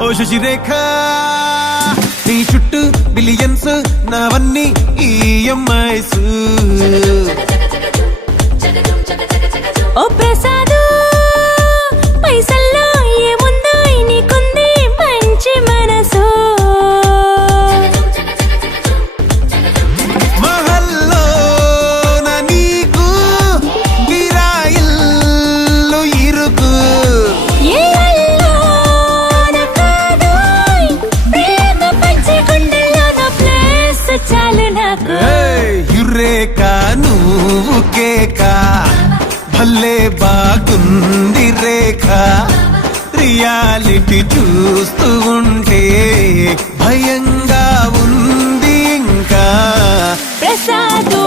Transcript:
ఓ శశిరేఖ నీ చుట్టూ బిలియన్స్ నావన్నీ ఈఎంఐస్ ఓ ప్రసాదు పైసల్లో ఏముందో నీకుంది మంచి మనసు మహల్లో నా నీకు గిరాయిల్లు ఇరుకు ఏ అల్లో నా కాదోయ్ ప్రేమ పంచే గుండెల్లో నా ప్లేస్ చాలు నాకు యురేక నువ్వు కేక భలే బాగుంది రేఖ రియాలిటీ చూస్తూ ఉంటే భయంగా ఉంది ఇంకా ప్రసాదు